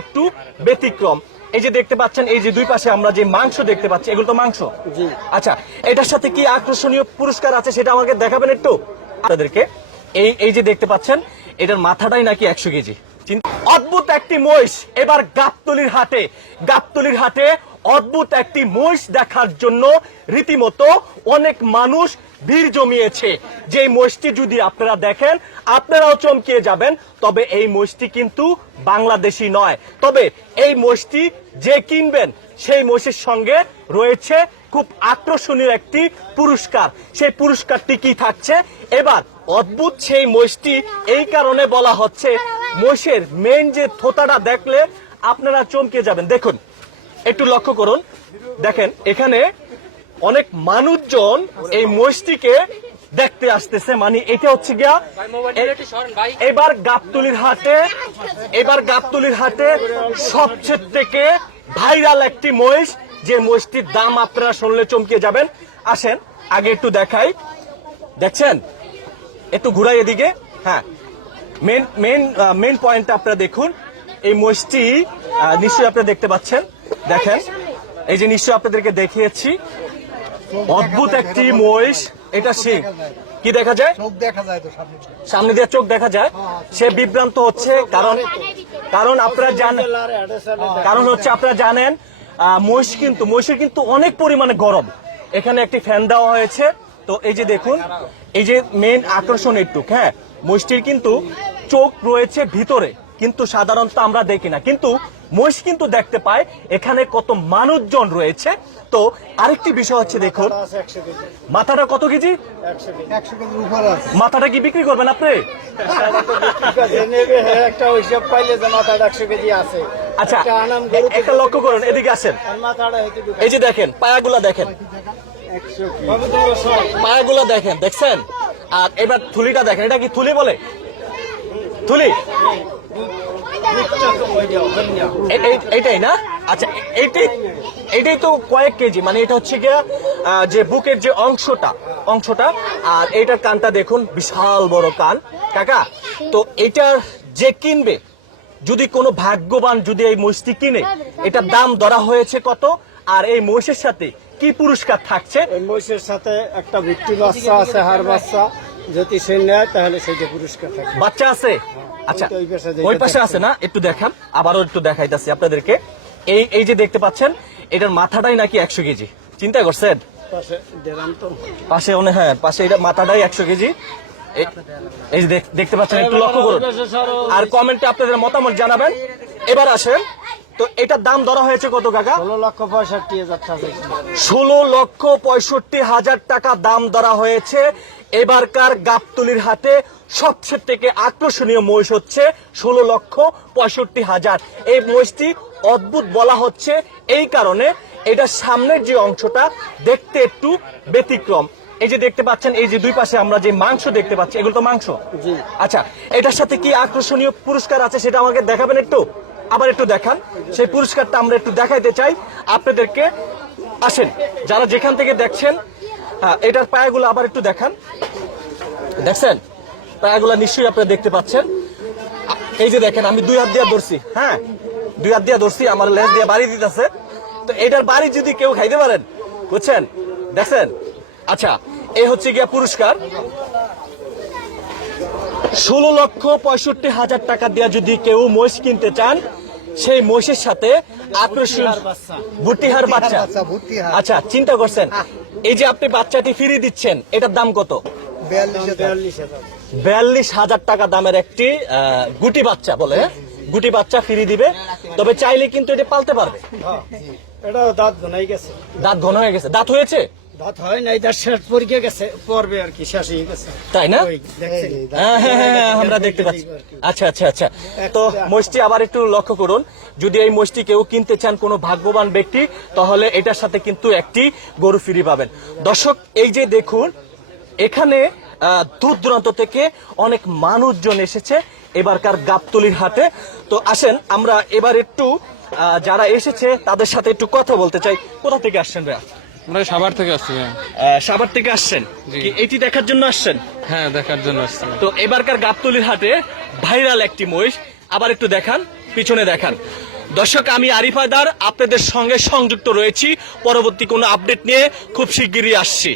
একটু ব্যতিক্রম। এই যে দেখতে পাচ্ছেন, এই যে দুই পাশে আমরা যে মাংস দেখতে পাচ্ছি, এগুলো তো মাংস। আচ্ছা, এটার সাথে কি আকর্ষণীয় পুরস্কার আছে সেটা আমাকে দেখাবেন একটু আপনাদেরকে। এই যে দেখতে পাচ্ছেন, এটার মাথাটাই নাকি 100 কেজি। অদ্ভুত একটি মহিষ এবার গাবতলীর হাটে অদ্ভুত একটি মহিষ দেখার জন্য রীতিমতো অনেক মানুষ ভিড় জমিয়েছে। যে মহিষটি যদি আপনারা দেখেন আপনারাও চমকে যাবেন। তবে এই মহিষটি কিন্তু বাংলাদেশি নয়, তবে এই মহিষটি যে কিনবেন সেই মহিষের সঙ্গে রয়েছে খুব আকর্ষণীয় একটি পুরস্কার। সেই পুরস্কারটি কি থাকছে এবার অদ্ভুত সেই মহিষটি এই কারণে বলা হচ্ছে, মহিষের মেইন যে থোতাটা দেখলে আপনারা চমকে যাবেন। দেখুন, একটু লক্ষ্য করুন, দেখেন এখানে অনেক মানুষজন এই মহিষটিকে দেখতে আসতেছে। মানে এটা হচ্ছে গিয়া এবার গাবতলীর হাটে সবচেয়ে থেকে ভাইরাল একটি মহিষ, যে মহিষটির দাম আপনারা শুনলে চমকে যাবেন। আসেন আগে একটু দেখাই, দেখছেন একটু ঘুরাই এদিকে। হ্যাঁ, মেন পয়েন্টটা আপনারা দেখুন। এই মহিষটি নিশ্চয়ই আপনারা দেখতে পাচ্ছেন, দেখেন এই যে নিশ্চয়ই আপনাদেরকে দেখিয়েছি, অদ্ভুত একটি মহিষ। এটা সিং কি দেখা যায়, সামনে দিয়ে চোখ দেখা যায়। সে বিভ্রান্ত হচ্ছে, কারণ আপনারা জানেন, আপনারা জানেন মহিষের কিন্তু অনেক পরিমাণে গরম। এখানে একটি ফ্যান দেওয়া হয়েছে। তো এই যে দেখুন, এই যে মেন আকর্ষণ একটু, হ্যাঁ মহিষটির কিন্তু চোখ রয়েছে ভিতরে, কিন্তু সাধারণত আমরা দেখি না, কিন্তু মহিষ কিন্তু দেখতে পায়। এখানে কত মানুষজন রয়েছে। তো আরেকটি বিষয় হচ্ছে, দেখুন মাথাটা কত কেজি, 100 কেজির উপরে আছে। মাথাটা কি বিক্রি করবেন আপনি? একটা হিসাব পাইলে যে মাথাটা 100 কেজি আছে। আচ্ছা, একটা লক্ষ্য করুন, এদিকে আসেন। এই যে দেখেন পায়াগুলা, দেখেন পায়াগুলা, দেখছেন। আর এবার থুলিটা দেখেন, এটা কি থুলি বলে? থুলি এইটাই না? আচ্ছা, এইটাই তো কয়েক কেজি। মানে এটা হচ্ছে গিয়া যে বুকের যে অংশটা আর এইটার কানটা দেখুন, বিশাল বড় কান কাকা। তো এটার যে কিনবে, যদি কোনো ভাগ্যবান যদি এই মহিষটি কিনে, এটার দাম ধরা হয়েছে কত, আর এই মহিষের সাথে কি পুরস্কার থাকছে? এই মহিষের সাথে একটা ভিক্টি বাচ্চা আছে, হাড় বাচ্চা, যদি সে নেয় তাহলে সেইটা পুরস্কার থাকে। বাচ্চা আছে? আচ্ছা, ওই পাশে আছে না? একটু দেখান, আবারও একটু দেখাইতেছি আপনাদেরকে। এই যে দেখতে পাচ্ছেন, এটার মাথাটাই নাকি 100 কেজি। চিন্তা করছেন? পাশে হ্যাঁ, পাশে এটা মাথাটাই 100 কেজি। এই যে দেখতে পাচ্ছেন, একটু লক্ষ্য করুন আর কমেন্টে আপনাদের মতামত জানাবেন। এবার আসেন, তো এটার দাম ধরা হয়েছে কত কাকা? 16,65,000 টাকা দাম ধরা হয়েছে। এবারকার গাবতলীর হাটে সবচেয়ে থেকে আকর্ষণীয় মহিষ হচ্ছে 16,65,000। এই মহিষটি অদ্ভুত বলা হচ্ছে এই কারণে, এটা সামনের যে অংশটা দেখতে একটু ব্যতিক্রম। এই যে দেখতে পাচ্ছেন, এই যে দুই পাশে আমরা যে মাংস দেখতে পাচ্ছি, এগুলো তো মাংস। আচ্ছা, এটার সাথে কি আকর্ষণীয় পুরস্কার আছে সেটা আমাকে দেখাবেন একটু, আবার একটু দেখান। সেই পুরস্কারটা আমরা একটু দেখাইতে চাই আপনাদেরকে। আসেন, যারা যেখান থেকে দেখছেন, এটার পায়াগুলো আবার একটু দেখান। দেখছেন পায়াগুলো নিশ্চয়ই আপনারা দেখতে পাচ্ছেন। এই যে দেখেন, আমি 2 হাত দিয়ে ধরছি, হ্যাঁ 2 হাত দিয়ে ধরছি, আমার লেজ দিয়ে বাড়ি দিতেছে। তো এটার বাড়ি যদি কেউ খাইতে পারেন, বুঝছেন, দেখছেন। আচ্ছা, এই হচ্ছে গিয়া পুরস্কার। 16,65,000 টাকা দিয়ে যদি কেউ মহিষ কিনতে চান, সেই মহিষের সাথে আকর্ষণীয় বুটিহার বাচ্চা। আচ্ছা, চিন্তা করছেন, এই যে আপনি বাচ্চাটি ফিরিয়ে দিচ্ছেন, এটার দাম কত? 42,000 টাকা দামের একটি গুটি বাচ্চা বলে, গুটি বাচ্চা ফিরিয়ে দিবে। তবে চাইলে কিন্তু এটা পালতে পারবে। দাঁত ঘন হয়ে গেছে। দাঁত হয়েছে? দাঁত হয় নাই, দাঁত শেষ পরীক্ষা গেছে, পড়বে আর কি, শেষ হয়ে গেছে, তাই না? হ্যাঁ, আমরা দেখতে পাচ্ছি। আচ্ছা, তো মহিষটি আবার একটু লক্ষ্য করুন। যদি এই মহিষটি কেউ কিনতে চান, কোনো ভাগ্যবান ব্যক্তি, তাহলে এটার সাথে কিন্তু একটি গরু ফ্রি পাবেন। দর্শক, এই যে দেখুন, এখানে দূর দূরান্ত থেকে অনেক মানুষজন এসেছে এবারকার গাবতলীর হাটে। তো আসেন, আমরা এবার একটু যারা এসেছে তাদের সাথে একটু কথা বলতে চাই। কোথা থেকে আসছেন ভাইয়া? আমরা সাভার থেকে আসছি। সাভার থেকে আসছেন? এটি দেখার জন্য আসছেন? হ্যাঁ, দেখার জন্য আসছি। তো এবারকার গাবতলীর হাটে ভাইরাল একটি মহিষ, আবার একটু দেখান। পিছনে দেখান। দর্শক, আমি আরিফ হায়দার আপনাদের সঙ্গে সংযুক্ত রয়েছি। পরবর্তী কোনো আপডেট নিয়ে খুব শিগগিরই আসছি।